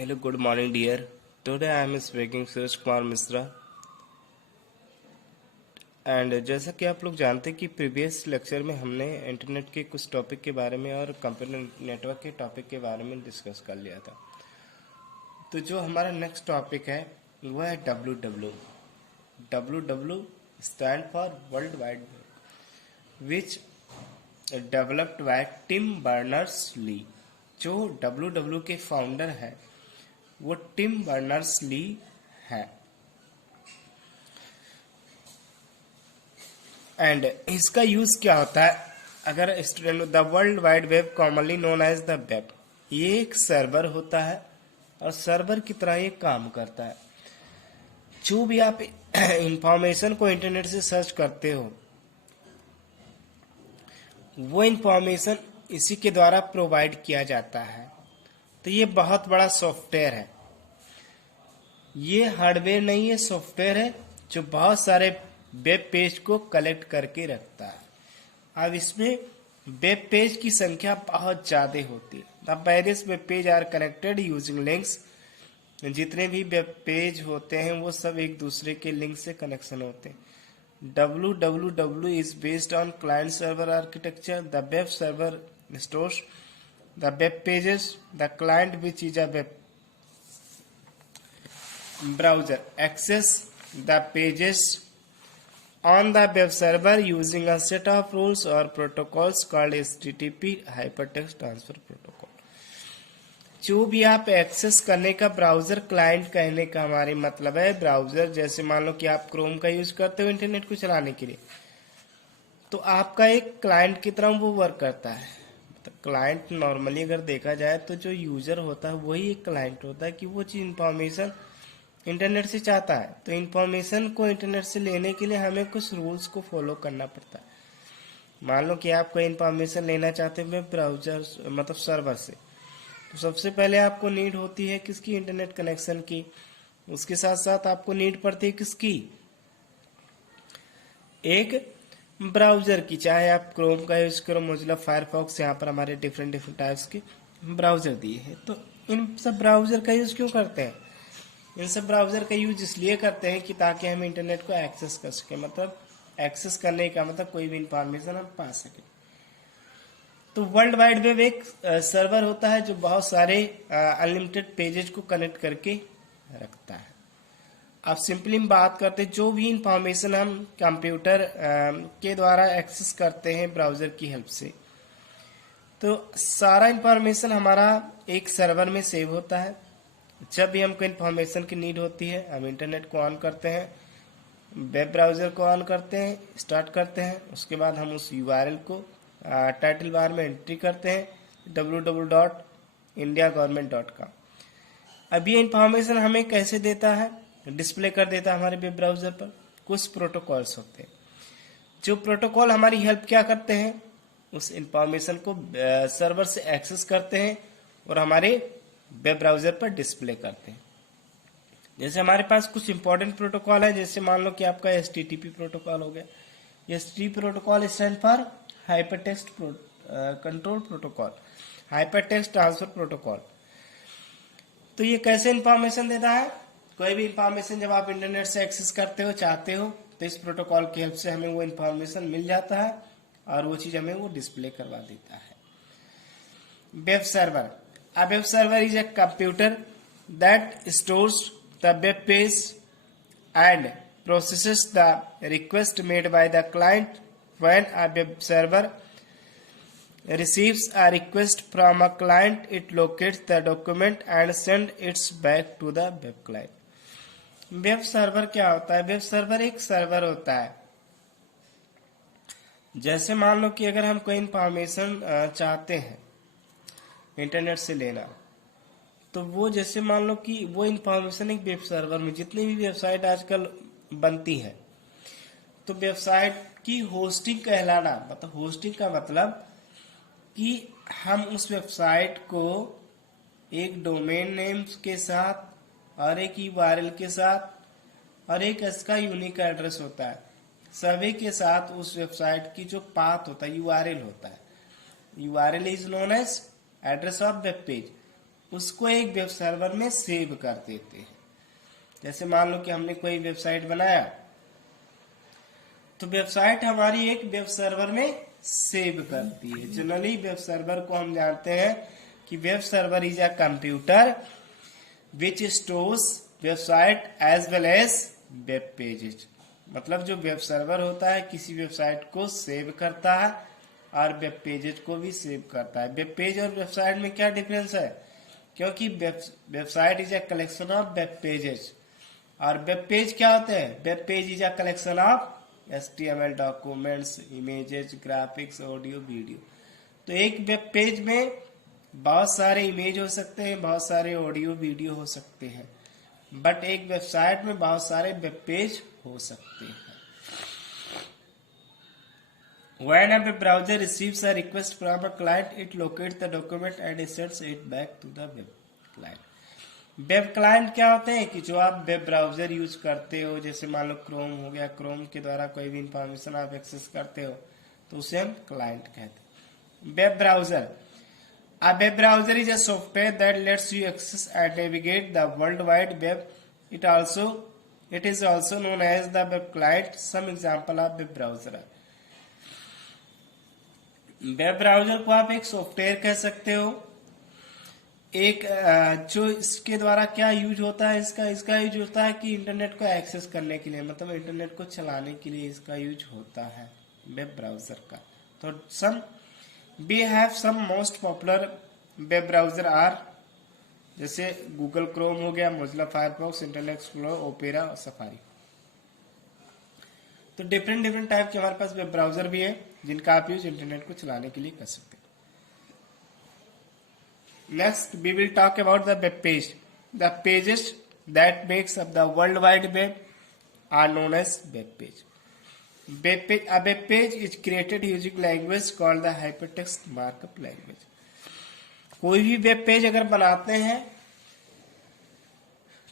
Hello, good morning, dear. Today I am speaking Suraj Kumar Misra. And जैसा कि आप लोग जानते हैं कि प्रीवियस लेक्चर में हमने इंटरनेट के कुछ टॉपिक के बारे में और कंप्यूटर नेटवर्क के टॉपिक के बारे में डिस्कस कर लिया था। तो जो हमारा नेक्स्ट टॉपिक है वह है W W stand for world wide web, which developed by Tim Berners Lee. जो डब्ल्यू के फाउंडर है वो टिम बर्नर्स ली है। एंड इसका यूज क्या होता है? अगर student, the world wide web commonly known as the web, ये एक सर्वर होता है और सर्वर की तरह ये काम करता है। जो भी आप इंफॉर्मेशन को इंटरनेट से सर्च करते हो वो इंफॉर्मेशन इसी के द्वारा प्रोवाइड किया जाता है। तो ये बहुत बड़ा सॉफ्टवेयर है, ये हार्डवेयर नहीं है, सॉफ्टवेयर है जो बहुत सारे वेब पेज को कलेक्ट करके रखता है। अब इसमें वेब पेज की संख्या बहुत ज्यादा होती है। The various web page are connected using links. जितने भी वेब पेज होते हैं वो सब एक दूसरे के लिंक से कनेक्शन होते हैं। www is based on client server architecture. The web server stores the web pages. The client, which is a web browser, access the pages on the web server using a set of rules or protocols called HTTP hypertext transfer protocol. जो भी आप access करने का browser, client कहने का हमारे मतलब है ब्राउजर। जैसे मान लो कि आप क्रोम का यूज करते हो इंटरनेट को चलाने के लिए, तो आपका एक क्लाइंट की तरह वो वर्क करता है। तो क्लाइंट नॉर्मली अगर देखा जाए तो जो यूजर होता है वही एक क्लाइंट होता है कि वो चीज इंफॉर्मेशन इंटरनेट से चाहता है। तो इंफॉर्मेशन को इंटरनेट से लेने के लिए हमें कुछ रूल्स को फॉलो करना पड़ता है। मान लो कि आप कोई इंफॉर्मेशन लेना चाहते हैं ब्राउजर मतलब सर्वर से, तो सबसे पहले आपको नीड होती है किसकी? इंटरनेट कनेक्शन की। उसके साथ साथ आपको नीड पड़ती है किसकी? एक ब्राउजर की। चाहे आप क्रोम का यूज करो, मोजिला फायरफॉक्स, यहाँ पर हमारे डिफरेंट डिफरेंट टाइप्स के ब्राउजर दिए हैं। तो इन सब ब्राउजर का यूज क्यों करते हैं? इन सब ब्राउजर का यूज इसलिए करते हैं कि ताकि हम इंटरनेट को एक्सेस कर सके। मतलब एक्सेस करने का मतलब कोई भी इंफॉर्मेशन हम पा सके। तो वर्ल्ड वाइड वेब एक सर्वर होता है जो बहुत सारे अनलिमिटेड पेजेस को कनेक्ट करके रखता है। अब सिंपली बात करते हैं, जो भी इंफॉर्मेशन हम कंप्यूटर के द्वारा एक्सेस करते हैं ब्राउजर की हेल्प से, तो सारा इंफॉर्मेशन हमारा एक सर्वर में सेव होता है। जब भी हमको इंफॉर्मेशन की नीड होती है हम इंटरनेट को ऑन करते हैं, वेब ब्राउजर को ऑन करते हैं, स्टार्ट करते हैं। उसके बाद हम उस यूआरएल को टाइटल बार में एंट्री करते हैं www.indiagovernment.com। अब ये इंफॉर्मेशन हमें कैसे देता है? डिस्प्ले कर देता है हमारे वेब ब्राउजर पर। कुछ प्रोटोकॉल्स होते हैं, जो प्रोटोकॉल हमारी हेल्प क्या करते हैं? उस इंफॉर्मेशन को सर्वर से एक्सेस करते हैं और हमारे वेब ब्राउजर पर डिस्प्ले करते हैं। जैसे हमारे पास कुछ इंपॉर्टेंट प्रोटोकॉल है, जैसे मान लो कि आपका HTTP प्रोटोकॉल हो गया। HTTP protocol stand for hypertext control protocol, hypertext transfer protocol. तो ये कैसे इंफॉर्मेशन देता है? कोई भी इंफॉर्मेशन जब आप इंटरनेट से एक्सेस करते हो, चाहते हो, तो इस प्रोटोकॉल की हेल्प से हमें वो इंफॉर्मेशन मिल जाता है और वो चीज हमें वो डिस्प्ले करवा देता है। Web server. A web server is a computer that stores the web page and processes the request made by the client. When a web server receives a request from a client, it locates the document and sends it back to the web client. Web server क्या होता है? Web server एक server होता है। जैसे मान लो कि अगर हम कोई इंफॉर्मेशन चाहते हैं इंटरनेट से लेना, तो वो जैसे मान लो कि वो इंफॉर्मेशन एक वेब सर्वर में, जितनी भी वेबसाइट आजकल बनती है, तो वेबसाइट की होस्टिंग कहलाना, मतलब होस्टिंग का मतलब कि हम उस वेबसाइट को एक डोमेन नेम के साथ और एक यूआरएल के साथ और एक इसका यूनिक एड्रेस होता है, सभी के साथ उस वेबसाइट की जो पाथ होता है, यूआरएल होता है। URL is known as address of web page. उसको एक वेब सर्वर में सेव कर देते हैं। जैसे मान लो कि हमने कोई वेबसाइट बनाया, तो वेबसाइट हमारी एक वेब सर्वर में सेव करती है। जनरली वेब सर्वर को हम जानते हैं कि web server is a computer which stores website as well as web pages. मतलब जो वेब सर्वर होता है किसी वेबसाइट को सेव करता है और वेब पेजेज को भी सेव करता है। वेब पेज और वेबसाइट में क्या डिफरेंस है? क्योंकि website is a collection of web pages और वेब पेज क्या होते हैं? Web page is a collection of HTML documents, images, graphics, audio, video. तो एक वेब पेज में बहुत सारे इमेज हो सकते हैं, बहुत सारे ऑडियो वीडियो हो सकते हैं, बट एक वेबसाइट में बहुत सारे वेब पेज हो सकते हैं। When a web browser receives a request from a client, it locates the document and sends it back to the web client. Web client क्या होते हैं कि जो आप वेब ब्राउजर यूज करते हो, जैसे मान लो क्रोम हो गया, क्रोम के द्वारा कोई भी इंफॉर्मेशन आप एक्सेस करते हो तो उसे हम क्लाइंट कहते हैं। Web browser, a web browser is a software that lets you access and navigate the world wide web. It is also known as the web client. Some example of web browser are, web browser को आप एक software कह सकते हो। एक जो इसके द्वारा क्या यूज होता है, इसका यूज होता है कि इंटरनेट को एक्सेस करने के लिए, मतलब इंटरनेट को चलाने के लिए इसका यूज होता है वेब ब्राउजर का। तो we have some most popular web browser are, जैसे गूगल क्रोम हो गया, Mozilla Firefox, Internet Explorer, Opera और सफारी। तो डिफरेंट टाइप के हमारे पास वेब ब्राउजर भी है जिनका आप यूज इंटरनेट को चलाने के लिए कर सकते हैं। Next, we will talk about the web page. The pages that makes up the World Wide Web are known as web page. A web page is created using language called the hypertext markup language. कोई भी web page अगर बनाते हैं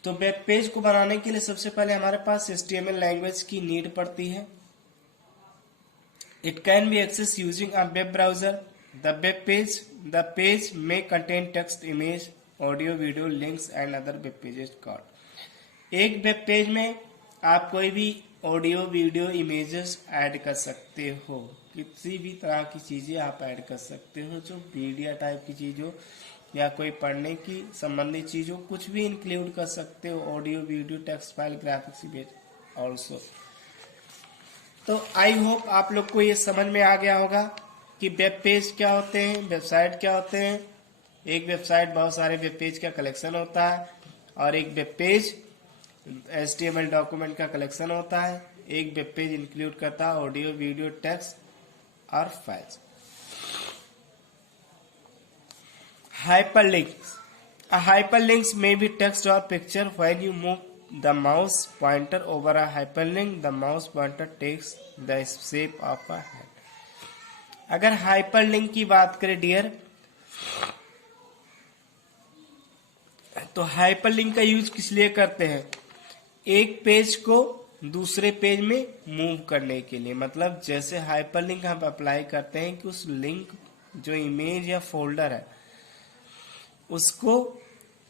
तो web page को बनाने के लिए सबसे पहले हमारे पास HTML लैंग्वेज की नीड पड़ती है। It can be accessed using a web browser. The page may contain text, image, audio, video, links and other web pages called. एक वेब पेज में आप कोई भी ऑडियो, वीडियो, इमेजेस ऐड कर सकते हो। किसी भी तरह की चीजें आप ऐड कर सकते हो जो मीडिया टाइप की चीज हो या कोई पढ़ने की संबंधित चीज हो, कुछ भी इंक्लूड कर सकते हो। Audio, video, text file, graphics, image also. तो आई होप आप लोग को ये समझ में आ गया होगा कि वेब पेज क्या होते हैं, वेबसाइट क्या होते हैं। एक वेबसाइट बहुत सारे वेब पेज का कलेक्शन होता है और एक वेब पेज HTML डॉक्यूमेंट का कलेक्शन होता है। एक वेब पेज इंक्लूड करता है ऑडियो, वीडियो, टेक्स्ट और files. Hyperlinks. A hyperlinks may be text or picture. When you move the mouse pointer over a hyperlink, the mouse pointer takes the shape of a hand. अगर hyperlink की बात करें dear, तो hyperlink का use किस लिए करते हैं? एक पेज को दूसरे पेज में मूव करने के लिए। मतलब जैसे हाइपरलिंक हम अप्लाई करते हैं कि उस लिंक जो इमेज या फोल्डर है उसको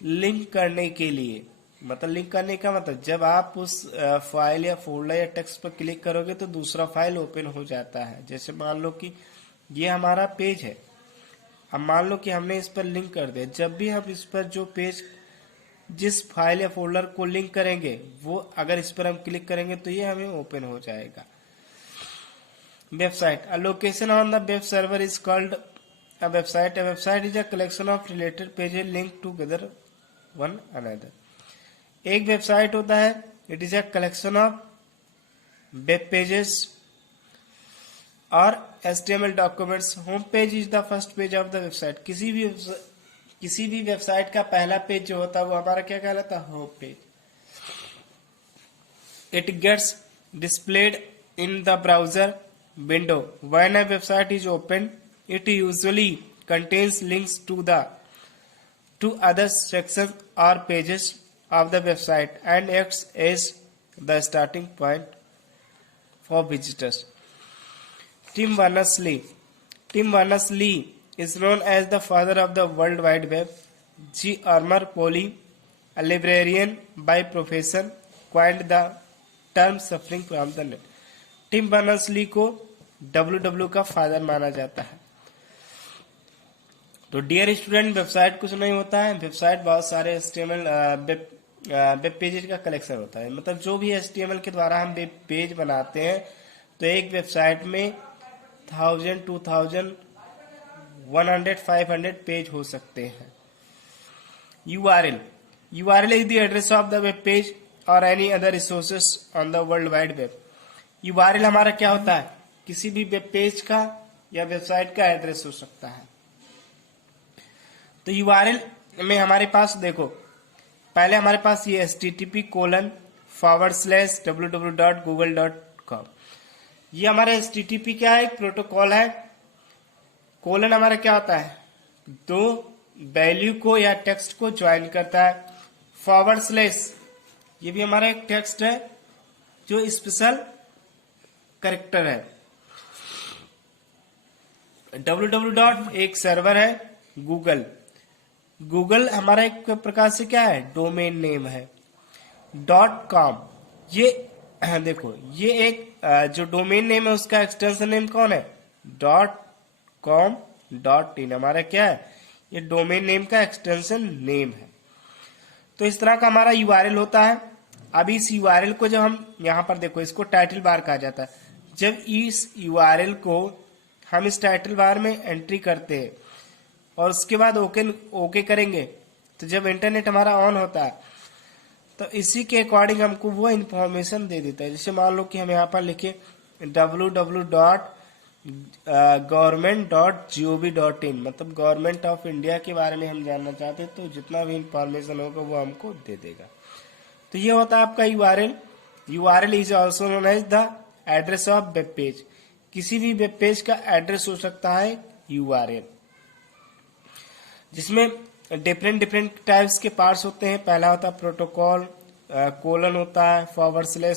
लिंक करने के लिए, मतलब लिंक करने का मतलब जब आप उस फाइल या फोल्डर या टेक्स्ट पर क्लिक करोगे तो दूसरा फाइल ओपन हो जाता है। जैसे मान लो कि ये हमारा पेज है, अब मान लो कि हमने इस पर लिंक कर दिया। जब भी हम इस पर जो पेज, जिस फाइल या फोल्डर को लिंक करेंगे वो अगर इस पर हम क्लिक करेंगे तो ये हमें ओपन हो जाएगा। Website, a location on the web server is called a website. A website is a collection of related pages link together one another. एक वेबसाइट होता है, it is a collection of web pages और HTML documents. Home page is the first page of the website. किसी भी website का पहला page जो होता है वो हमारा क्या कहलाता है? Home page. It gets displayed in the browser window when a website is open. It usually contains links to other sections और pages of the website and acts as the starting point for visitors. Tim Berners-Lee is known as the father of the World Wide Web. G. Armour Polly, a librarian by profession, coined the term suffering from the net. Tim Berners Lee को WW का father माना जाता है। तो dear student, website कुछ नहीं होता है, वेबसाइट बहुत सारे HTML वेब पेजेज का कलेक्शन होता है। मतलब जो भी HTML के द्वारा हम वेब पेज बनाते हैं, तो एक वेबसाइट में 1000, 2000, 100, 500 पेज हो सकते हैं। URL is the address of the web page or any other resources on the world wide web. URL हमारा क्या होता है? किसी भी वेब पेज का या वेबसाइट का एड्रेस हो सकता है। तो URL में हमारे पास देखो, पहले हमारे पास ये http://www.google.com, ये हमारा HTTP क्या है? एक प्रोटोकॉल है। कोलन हमारा क्या होता है? दो वैल्यू को या टेक्स्ट को ज्वाइन करता है। // ये भी हमारा एक टेक्स्ट है जो स्पेशल कैरेक्टर है। www. एक सर्वर है गूगल हमारा एक प्रकार से क्या है? डोमेन नेम है। .com, ये देखो, ये एक जो डोमेन नेम है उसका एक्सटेंशन नेम कौन है? .com, .in हमारा क्या है? ये डोमेन नेम का एक्सटेंशन नेम है। तो इस तरह का हमारा URL होता है। अब इस URL को जब हम यहाँ पर देखो, इसको टाइटल बार कहा जाता है। जब इस URL को हम इस टाइटल बार में एंट्री करते हैं और उसके बाद ओके करेंगे, तो जब इंटरनेट हमारा ऑन होता है तो इसी के अकॉर्डिंग हमको वो इंफॉर्मेशन दे देता है। जैसे मान लो कि हम यहाँ पर लिखे www.government.gov.in, मतलब गवर्नमेंट ऑफ इंडिया के बारे में हम जानना चाहते हैं, तो जितना भी इंफॉर्मेशन होगा वो हमको दे देगा। तो ये होता है आपका URL is also known as the address of web page. किसी भी वेब पेज का एड्रेस हो सकता है URL, जिसमें डिफरेंट टाइप्स के पार्ट्स होते हैं। पहला होता है प्रोटोकॉल, कोलन होता है, //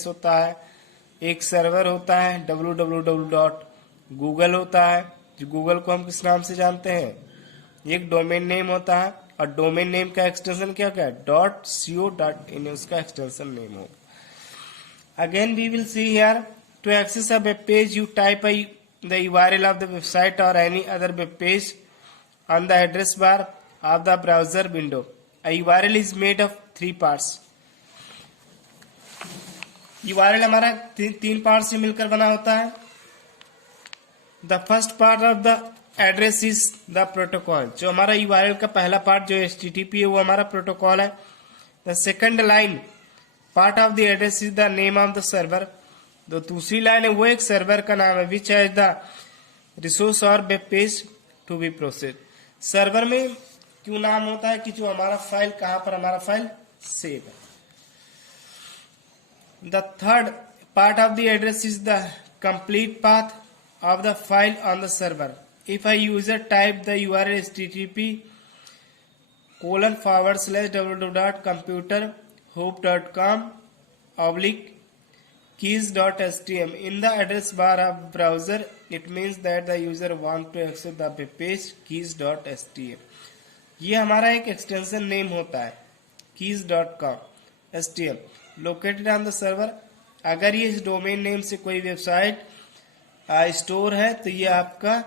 होता है, एक सर्वर होता है www.google होता है, जो गूगल को हम किस नाम से जानते हैं? एक डोमेन नेम होता है, और डोमेन नेम का एक्सटेंशन क्या है? .co.in उसका एक्सटेंशन नेम होगा। Again we will see here, to access a web page you type the URL of the website or any other web page on the address bar of the browser window. A URL is made of 3 parts. URL हमारा तीन part से मिलकर बना होता है। The first part of the address is the protocol. जो हमारा URL का पहला पार्ट जो HTTP है वो हमारा प्रोटोकॉल है। The second line part of the address is the name of the server. तो दूसरी लाइन है वो एक सर्वर का नाम है, विच हैज द रिसोर्स और web page to be process. Server में क्यों नाम होता है? कि जो हमारा फाइल कहां पर हमारा फाइल सेव है। The third part of the address is the complete path of the file on the server. If a user type the URL http://www.computerhope.com/ keys.htm in the address bar of browser, it means that the user want to access the web page keys.htm. ये हमारा एक extension name होता है keys.com/htm located on the server. अगर ये इस domain name से कोई वेबसाइट स्टोर है तो ये आपका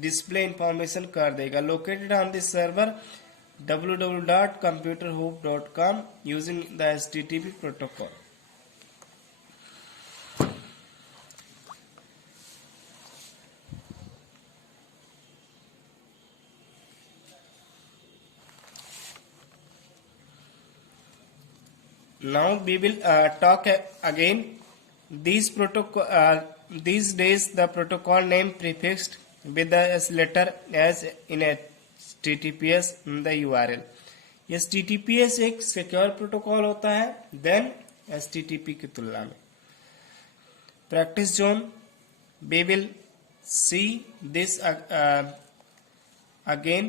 डिस्प्ले इंफॉर्मेशन कर देगा। Located on this server www.computerhope.com using the HTTP protocol. Now we will talk again. These days the protocol name prefixed with the letter as in HTTPS in the URL. HTTPS एक secure protocol होता है then HTTP की तुलना में। Practice zone, we will see this again.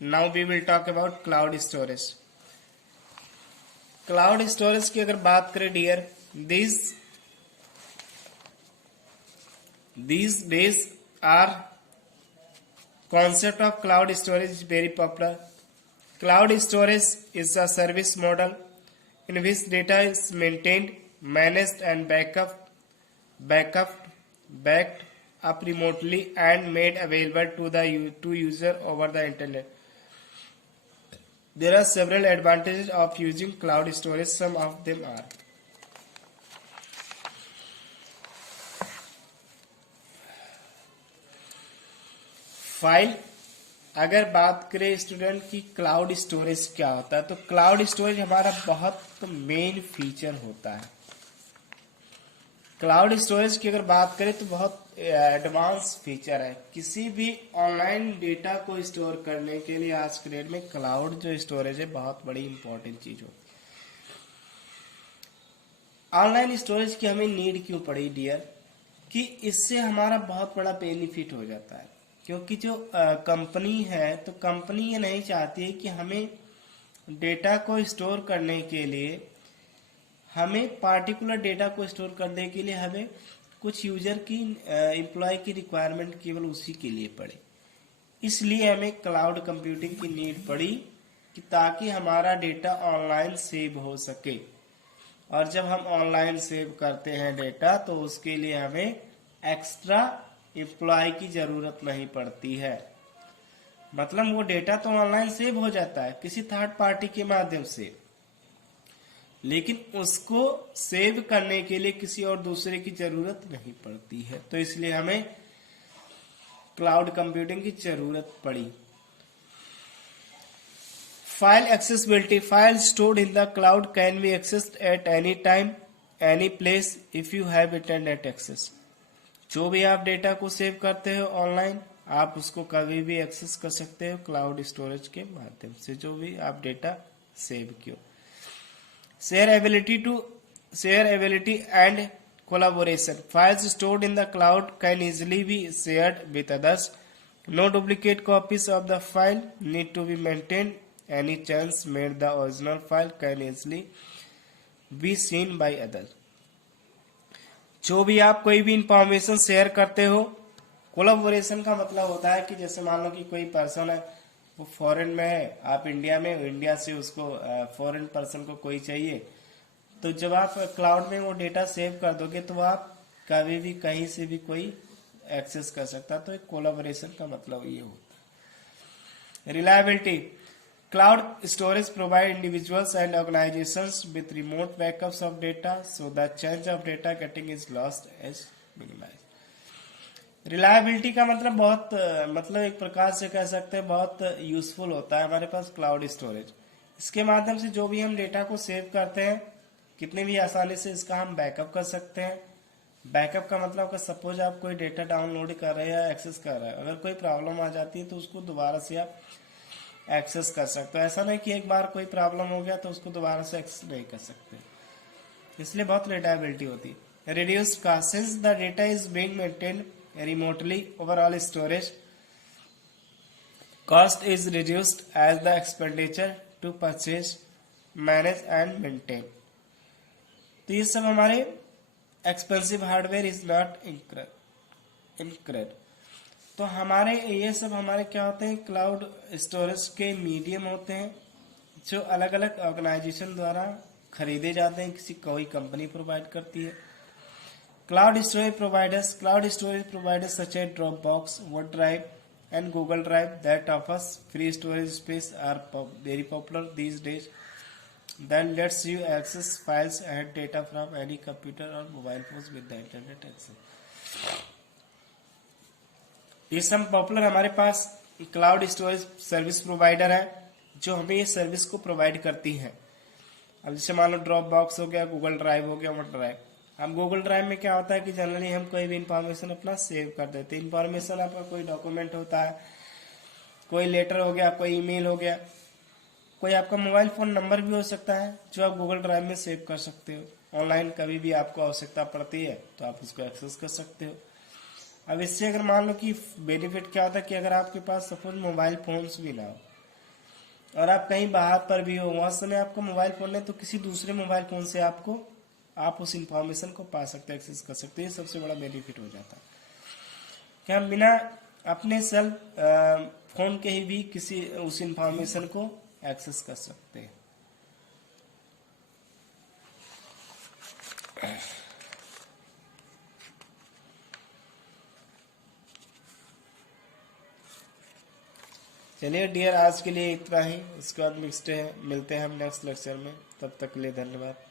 Now we will talk about cloud storage. Cloud storage की अगर बात करें dear, these days are concept of cloud storage is very popular. Cloud storage is a service model in which data is maintained, managed, and backed up remotely and made available to user over the internet. There are several advantages of using cloud storage. Some of them are: file. अगर बात करें student की cloud storage क्या होता है, तो cloud storage हमारा बहुत मेन फीचर होता है। क्लाउड स्टोरेज की अगर बात करें तो बहुत एडवांस फीचर है। किसी भी ऑनलाइन डेटा को स्टोर करने के लिए आज के डेट में क्लाउड जो स्टोरेज है बहुत बड़ी इंपॉर्टेंट चीज होती है। ऑनलाइन स्टोरेज की हमें नीड क्यों पड़ी डियर, कि इससे हमारा बहुत बड़ा बेनिफिट हो जाता है। क्योंकि जो कंपनी है, तो कंपनी ये नहीं चाहती है कि हमें डेटा को स्टोर करने के लिए, हमें पार्टिकुलर डेटा को स्टोर करने के लिए हमें कुछ यूजर की एम्प्लॉय की रिक्वायरमेंट केवल उसी के लिए पड़े। इसलिए हमें क्लाउड कंप्यूटिंग की नीड पड़ी कि ताकि हमारा डेटा ऑनलाइन सेव हो सके। और जब हम ऑनलाइन सेव करते हैं डेटा, तो उसके लिए हमें एक्स्ट्रा एम्प्लॉय की जरूरत नहीं पड़ती है। मतलब वो डेटा तो ऑनलाइन सेव हो जाता है किसी थर्ड पार्टी के माध्यम से, लेकिन उसको सेव करने के लिए किसी और दूसरे की जरूरत नहीं पड़ती है। तो इसलिए हमें क्लाउड कंप्यूटिंग की जरूरत पड़ी। File accessibility. File stored in the cloud can be accessed at any time, any place if you have internet access. जो भी आप डेटा को सेव करते हो ऑनलाइन, आप उसको कभी भी एक्सेस कर सकते हो क्लाउड स्टोरेज के माध्यम से, जो भी आप डेटा सेव किया। Shareability and collaboration. Files stored in the cloud can easily be shared with others. No duplicate copies of the file need to be maintained. Any change made the original file can easily be seen by others. जो भी आप कोई भी information share करते हो, collaboration का मतलब होता है कि जैसे मान लो कि कोई पर्सन है, वो फॉरेन में है, आप इंडिया में, इंडिया से उसको फॉरेन पर्सन को कोई चाहिए, तो जब आप क्लाउड में वो डेटा सेव कर दोगे तो आप कभी भी कहीं से भी कोई एक्सेस कर सकता है। तो एक कोलाबोरेशन का मतलब ये होता है। Reliability. Cloud storage provide individuals and organisations with remote backups of data, so the change of data getting is lost as minimise. Reliability का मतलब बहुत मतलब एक प्रकार से कह सकते हैं बहुत यूजफुल होता है हमारे पास क्लाउड स्टोरेज। इसके माध्यम से जो भी हम डेटा को सेव करते हैं, कितने भी आसानी से इसका हम बैकअप कर सकते हैं। बैकअप का मतलब कि सपोज आप कोई डेटा डाउनलोड कर रहे हैं या एक्सेस कर रहे हैं, अगर कोई प्रॉब्लम आ जाती है तो उसको दोबारा से आप एक्सेस कर सकते हो। ऐसा नहीं कि एक बार कोई प्रॉब्लम हो गया तो उसको दोबारा से एक्सेस नहीं कर सकते, इसलिए बहुत रिलायबिलिटी होती है। Reduced cost. Since the data is being maintained remotely, overall storage cost is reduced as the expenditure to purchase, manage and maintain. तो ये सब हमारे expensive hardware is not incurred. तो हमारे ये सब हमारे क्या होते हैं, क्लाउड स्टोरेज के मीडियम होते हैं जो अलग अलग ऑर्गेनाइजेशन द्वारा खरीदे जाते हैं, किसी कोई कंपनी प्रोवाइड करती है। Cloud storage providers such as Dropbox, OneDrive and Google Drive that offers free storage space are very popular these days. That lets you access files and data from any computer or mobile phones with the internet access. ये सब popular हमारे पास cloud storage service provider है जो हमें ये service को provide करती है। अब जैसे मान लो ड्रॉप बॉक्स हो गया, गूगल ड्राइव हो गया, वन ड्राइव। अब गूगल ड्राइव में क्या होता है कि जनरली हम कोई भी इंफॉर्मेशन अपना सेव कर देते हैं। इंफॉर्मेशन आपका कोई डॉक्यूमेंट होता है, कोई लेटर हो गया, कोई ईमेल हो गया, कोई आपका मोबाइल फोन नंबर भी हो सकता है जो आप गूगल ड्राइव में सेव कर सकते हो। ऑनलाइन कभी भी आपको आवश्यकता पड़ती है तो आप उसको एक्सेस कर सकते हो। अब इससे अगर मान लो कि बेनिफिट क्या होता है कि अगर आपके पास सपोज मोबाइल फोन्स भी ना हो और आप कहीं बाहर पर भी हो, वहां समय आपको मोबाइल फोन है, तो किसी दूसरे मोबाइल फोन से आप उस इंफॉर्मेशन को पा सकते हैं, एक्सेस कर सकते हैं। ये सबसे बड़ा बेनिफिट हो जाता है कि हम बिना अपने सेल फोन के ही भी किसी उस इंफॉर्मेशन को एक्सेस कर सकते हैं। चलिए डियर, आज के लिए इतना ही। उसके बाद मिलते हैं हम नेक्स्ट लेक्चर में। तब तक के लिए धन्यवाद।